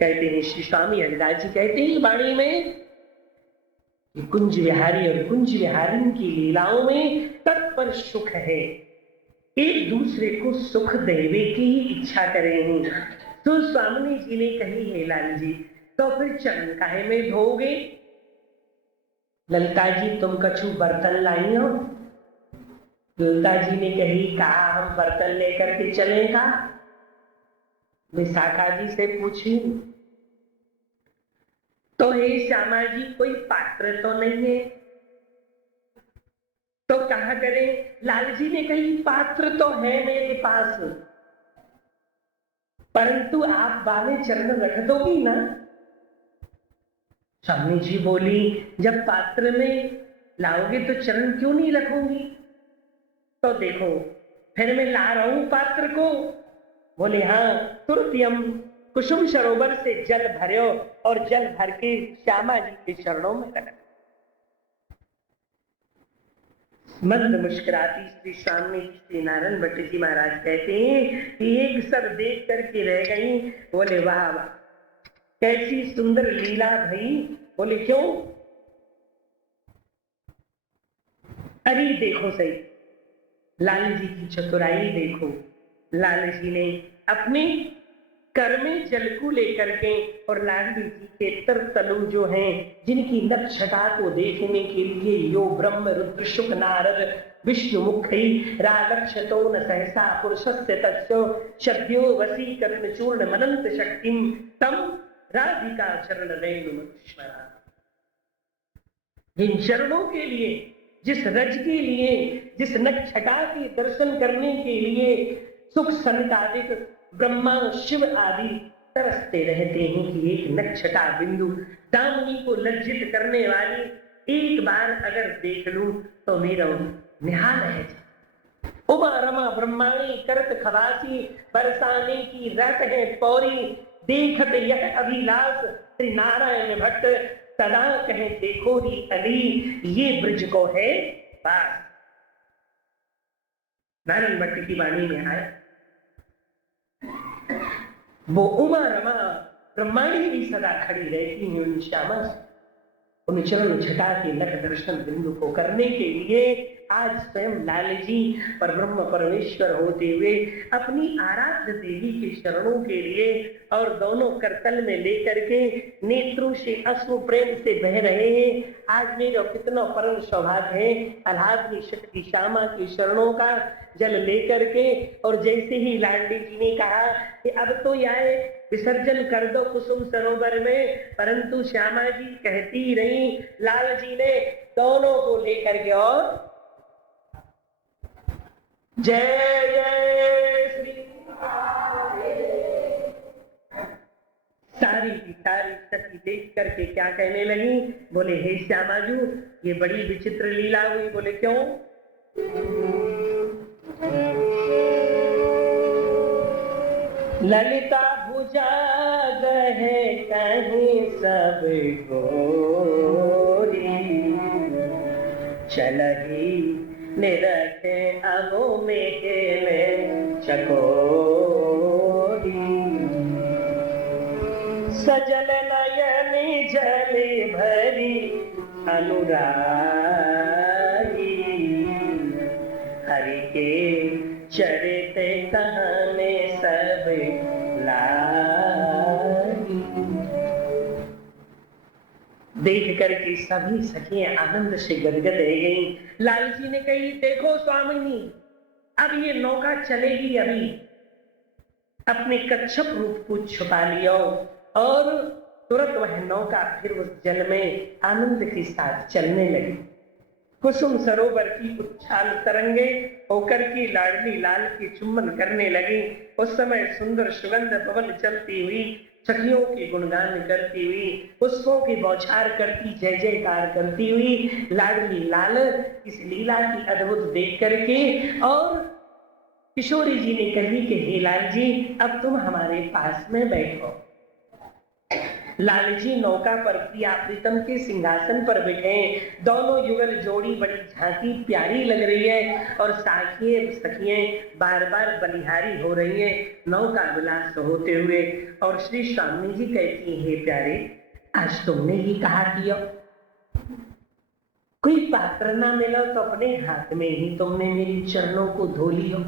कहते हैं श्री स्वामी हरिदास जी कहते हैं वाणी में कि कुंज विहारी और कुंज विहारिन की लीलाओं में तत्पर सुख है, एक दूसरे को सुख देवे की ही इच्छा करें। तो स्वामी जी ने कही है लाल जी तो फिर चरण काहे में धोगे? ललिता जी तुम कछु बर्तन लाई हो? ललिता जी ने कही कहा हम बर्तन लेकर के चलेगा। विशाखा जी से पूछी तो हे श्यामा जी कोई पात्र तो नहीं है? तो कहा करें? लाल जी ने कही पात्र तो है मेरे पास, परंतु आप बाले चरण रख दोगी ना? स्वामी जी बोली जब पात्र में लाओगे तो चरण क्यों नहीं रखूंगी? तो देखो फिर मैं ला रहा हूं पात्र को। बोले हाँ, तुरंत हम कुसुम सरोवर से जल भरो और जल भर के श्यामा जी के चरणों में रख। मंद मुस्कुराती श्री स्वामी श्री नारायण भट्ट जी महाराज कहते हैं कि एक सर देख करके रह गई। बोले वाह वाह कैसी सुंदर लीला भई। बोले क्यों? अरे देखो सही लाल जी की चतुराई देखो। लाल जी ने अपने कर में जल को लेकर के और लाडली जी के तर तलु जो हैं जिनकी नक्षटा को देखने के लिए यो ब्रह्म रुद्र शुक नारद विष्णु मुखई रालक्षतो न सहसा पुरुषस्य तस्यो शब्दो वसीकरण चूर्ण मनंत शक्तिम तम राधिका चरण रेणुमश्वरा। जिन चरणों के लिए, जिस रज के लिए, जिस नक्षटा के दर्शन करने के लिए सुख संतादिक ब्रह्मा शिव आदि तरसते रहते हैं कि एक नक्षटा बिंदु दामिनी को लज्जित करने वाली एक बार अगर देख लूं तो मेरा निहाल है। उमा रमा ब्रह्माणी करत खवासी बरसाने की रट है पौरी देखत यह अभिलाष श्री नारायण भट्ट सदा कहे देखो ही अली ये ब्रज को है पास। नारायण भट्ट की वाणी में आए वो उमा रमा ब्रह्माणी भी सदा खड़ी रहती हैं उन श्यामा उन चरण छटा के लग दर्शन बिंदु को करने के लिए। आज स्वयं लाल जी पर ब्रह्म परमेश्वर होते हुए अपनी आराध्य देवी के चरणों के लिए और दोनों करतल में लेकर के नेत्रों से अश्रु प्रेम से बह रहे हैं। आज मेरा कितना परम सौभाग्य है आह्लादनी शक्ति श्यामा के चरणों का जल लेकर के। और जैसे ही लाडली जी ने कहा कि अब तो यह विसर्जन कर दो कुसुम सरोवर में, परंतु श्यामा जी कहती रही। लाल जी ने दोनों को लेकर के और जय जय श्री सारी की सारी सखी देख करके क्या कहने लगी? बोले हे श्यामाजू ये बड़ी विचित्र लीला हुई। बोले क्यों? ललिता भुजा गहे कहीं सब गोरी चलही निरखे अगो में चकोरी सजल नयनी जली भरी अनुरागी हरि के चरित कहने सब लागी। देख करके सभी सखियां आनंद से गदगद रह गईं। लाल जी ने कही देखो स्वामिनी अब ये नौका चलेगी, अभी अपने कच्छप रूप को छुपा लियो। और तुरंत वह नौका फिर उस जल में आनंद के साथ चलने लगी। कुसुम सरोवर की उच्छाल तरंगे होकर की लाडली लाल की चुम्बन करने लगी। उस समय सुंदर सुगंध पवन चलती हुई सखियों के गुणगान करती हुई पुष्पों की बौछार करती जय जयकार करती हुई लाडली लाल इस लीला की अद्भुत देख करके और किशोरी जी ने कही कि हे लाल जी अब तुम हमारे पास में बैठो। लाल जी नौका पर प्रिया प्रीतम के सिंहासन पर बैठे, दोनों युगल जोड़ी बड़ी झांकी प्यारी लग रही है और सखियां बार बार बलिहारी हो रही है नौका विलास होते हुए। और श्री स्वामी जी कहती है, हे प्यारे, आज तुमने ही कहा किया, कोई पात्र ना मिला तो अपने हाथ में ही तुमने मेरी चरणों को धो लियो।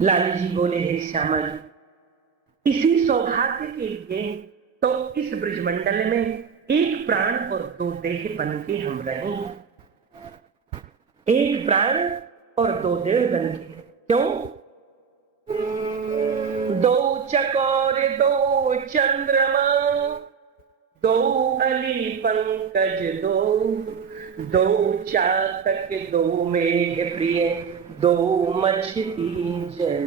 लाल जी बोले, हे श्यामा जी, इसी सौभाग्य के लिए तो इस ब्रजमंडल में एक प्राण और दो देह बन के हम रहें, एक प्राण और दो देह बन के। क्यों? दो चकोर दो चंद्रमा, दो अली पंकज दो चातक दो मेघ प्रिय, दो मछली जल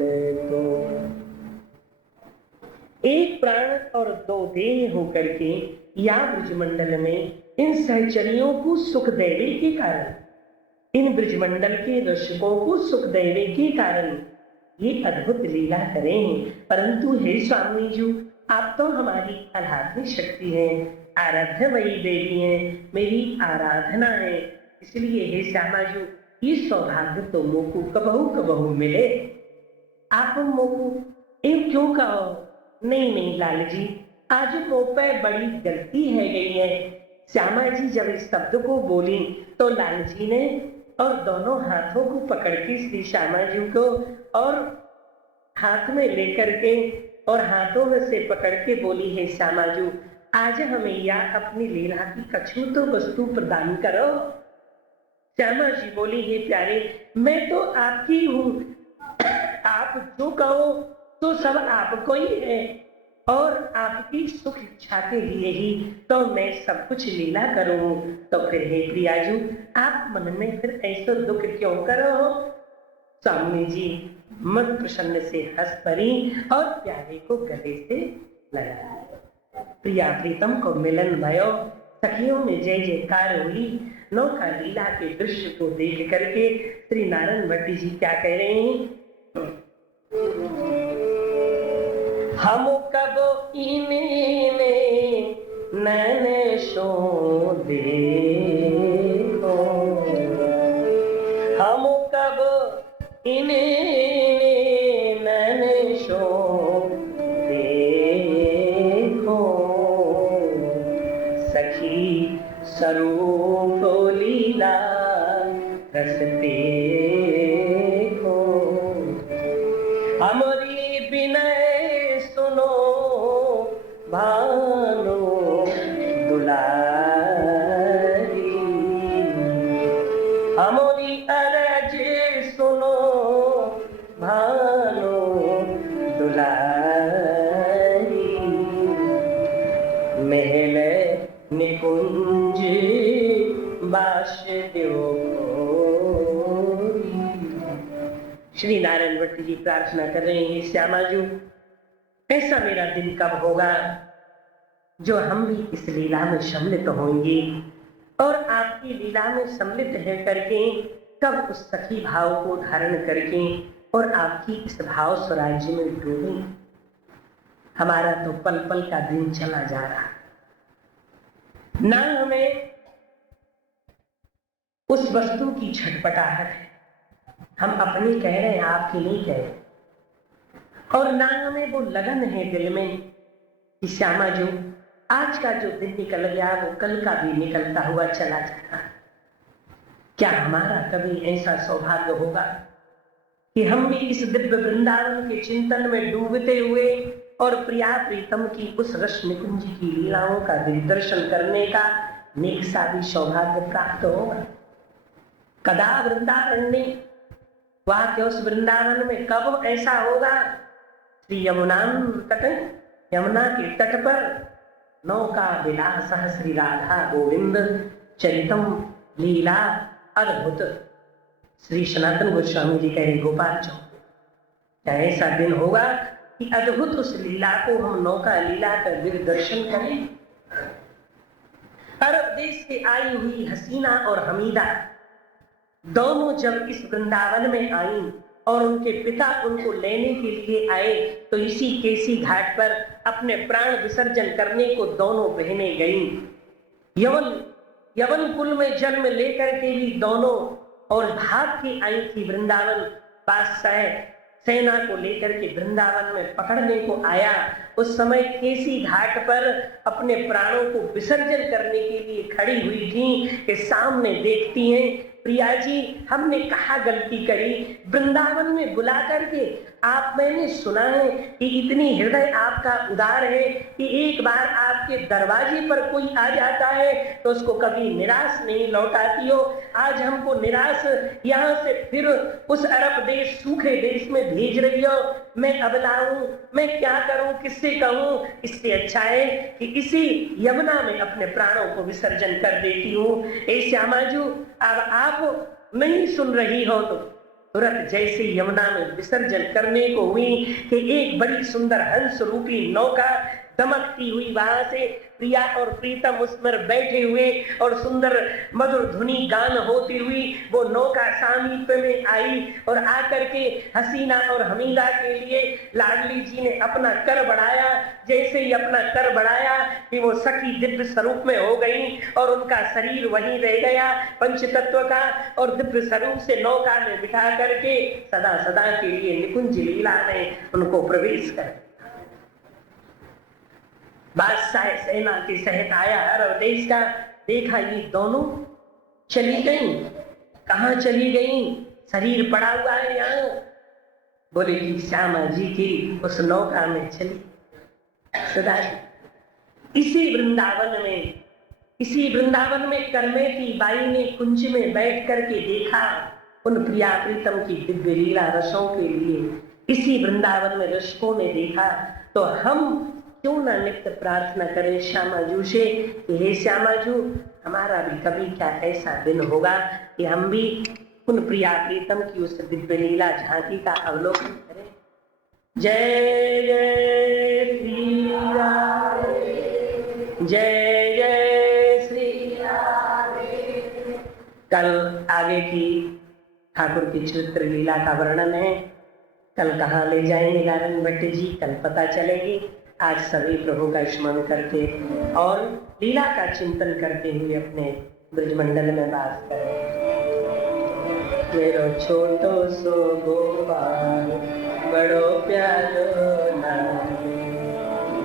दो। एक प्राण और दो देह होकर के या ब्रजमंडल में इन सहचरियों को सुख देने के कारण, इन ब्रजमंडल के दर्शकों को सुख देने के कारण ये अद्भुत लीला करें। परंतु हे स्वामी जी, आप तो हमारी आराध्य शक्ति है, आराध्य वही देवी है, मेरी आराधना है, इसलिए हे श्यामा जी, ये सौभाग्य तो मोको कबहू कबहू मिले। आप मोको एक क्यों कहो? नहीं लाल जी, आज मुंह पे बड़ी गलती है गई है। श्यामा जी जब इस शब्द को बोली तो लाल जी ने और दोनों हाथों को पकड़ के श्री श्यामा जी को और हाथ में लेकर के और हाथों में से पकड़ के बोली, है श्यामा जी, आज हमें या अपनी लीला की कछु तो वस्तु प्रदान करो। श्यामा जी बोली, हे प्यारे, मैं तो आपकी हूं, आप जो कहो तो सब आपको ही है और आपकी सुख इच्छा के लिए ही तो मैं सब कुछ लीला करूं। तो फिर हे प्रियाजू, आप मन में फिर ऐसा दुख क्यों करो? स्वामी जी मन प्रसन्न से हंस पड़ी और प्यारे को गले से लगा। प्रिया प्रीतम को मिलन भयो, सखियों में जय जयकार हुई। नौका लीला के दृश्य को देख करके श्री नारायण भट्ट जी क्या कह रहे हैं? हम कब इन्हें नैने सो देखो, हम कब इन्हें नैने सो देखो, सखी स्वरूप लीला रसते को, हमारी विनय भानो दुलारी, हमारी अरज सुनो भानो दुलारी, महल निकुंज बास देव। श्री नारायण भट्ट जी प्रार्थना कर रहे हैं, श्यामा जी, ऐसा मेरा दिन कब होगा जो हम भी इस लीला में सम्मिलित होंगे और आपकी लीला में सम्मिलित है करके कब उस सखी भाव को धारण करके और आपकी इस भाव स्वराज्य में डूबे। हमारा तो पल पल का दिन चला जा रहा, ना हमें उस वस्तु की छटपटाहट है, हम अपनी कह रहे हैं, आपकी नहीं कह रहे, और ना हमें वो लगन है दिल में कि श्यामा जी, आज का जो दिन निकल गया वो कल का भी निकलता हुआ चला जाता। क्या हमारा कभी ऐसा सौभाग्य होगा कि हम भी इस दिव्य वृंदावन के चिंतन में डूबते हुए और प्रिया प्रीतम की उस रस निकुंज की लीलाओं का दर्शन करने का नेक साधी सौभाग्य प्राप्त होगा? कदा वृंदावन ने, वहां के उस वृंदावन में कब ऐसा होगा? श्री यमुना तट, यमुना के तट पर नौका विलास श्री राधा गोविंद चरितम लीला अद्भुत। श्री सनातन गोस्वामी जी कह रहे गोपाल चौक, क्या ऐसा दिन होगा कि अद्भुत उस लीला को हम नौका लीला कर दिव्य दर्शन करें? अरब देश से आई हुई हसीना और हमीदा दोनों जब इस वृंदावन में आई और उनके पिता उनको लेने के लिए आए तो इसी केसी घाट पर अपने प्राण विसर्जन करने को दोनों बहनें गईं। यवन कुल में जन्म लेकर के भी दोनों और भाग के आई थी वृंदावन। बादशाह सेना को लेकर के वृंदावन में पकड़ने को आया। उस समय केसी घाट पर अपने प्राणों को विसर्जन करने के लिए खड़ी हुई थी कि सामने देखती हैं, प्रिया जी हमने कहा गलती करी, वृंदावन में बुला करके आप, मैंने सुना है कि इतनी हृदय आपका उदार है कि एक बार आपके दरवाजे पर कोई आ जाता है तो उसको कभी निराश नहीं लौटाती हो। आज हमको निराश यहाँ से फिर उस अरब देश, सूखे देश में भेज रही हो। मैं अबला हूं, मैं क्या करूं, किससे कहूं? इससे अच्छा है कि इसी यमुना में अपने प्राणों को विसर्जन कर देती हूँ। ए श्यामाजू, अब आप नहीं सुन रही हो तो तुरंत जैसे यमुना में विसर्जन करने को हुई कि एक बड़ी सुंदर हंस रूपी नौका दमकती हुई वहां से प्रिया और प्रीतम उसमें बैठे हुए और सुंदर मधुर धुनी गान होती हुई वो नौका सामीप्य में आई और आकर के हसीना और हमीदा के लिए लाडली जी ने अपना कर बढ़ाया। जैसे ही अपना कर बढ़ाया कि वो सखी दिव्य स्वरूप में हो गई और उनका शरीर वहीं रह गया पंच तत्व का, और दिव्य स्वरूप से नौका में बिठा करके सदा सदा के लिए निकुंज लीला में उनको प्रवेश कर बादशाह सेना के सहित आया अरब देश का। देखा ये दोनों चली गई। कहाँ चली गई? शरीर पड़ा हुआ है यहाँ। बोले कि श्यामा जी की उस नौका में चली सदा। इसी वृंदावन में करमेती बाई ने कुंज में बैठ करके देखा उन प्रिया प्रीतम की दिव्य लीला रसों के लिए। इसी वृंदावन में रसिकों ने देखा तो हम क्यों ना नित्य प्रार्थना करें श्यामाजू से कि हे श्यामाजू, हमारा भी कभी क्या ऐसा दिन होगा कि हम भी उन प्रिया प्रीतम की उस दिव्य लीला झांकी का अवलोकन करें। जय जय श्री राम, जय जय श्री राम। कल आगे की ठाकुर की चरित्र लीला का वर्णन है। कल कहाँ ले जाएंगे नारायण भट्ट जी, कल पता चलेगी। आज सभी प्रभु का स्मरण करके और लीला का चिंतन करते हुए अपने ब्रजमंडल में वास करें। मेरो छोटो सो गोपाल बड़ो प्यारो लागे,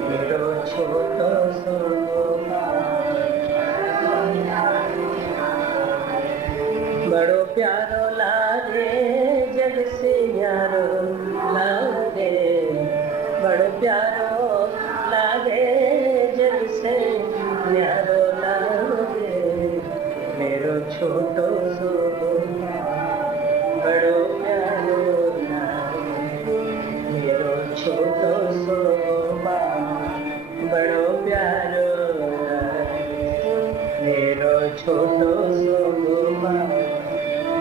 मेरो छोटो सो गोपाल बड़ो प्यारो लागे, जग से न्यारो लागे, बड़ो प्यारो लागे, जग से न्यारो लागे। मेरो छोटो सो गोपाल बड़ो प्यारो लागे, मेरो छोटो सो गोपाल बड़ो प्यारो लागे, मेरो छोटो सो गोपाल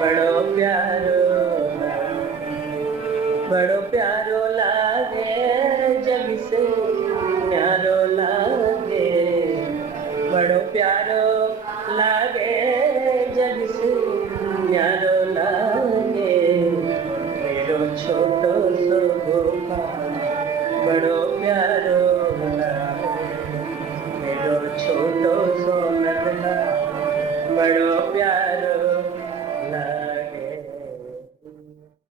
बड़ो प्यारो लागे, बड़ो प्यारो लागे, जग से न्यारो लागे, बड़ो प्यारो लागे, जग से न्यारो लागे। मेरो छोटो सो गोपाल बड़ो प्यारो लागे, मेरो छोटो सो नंदलाल बड़ो प्यारो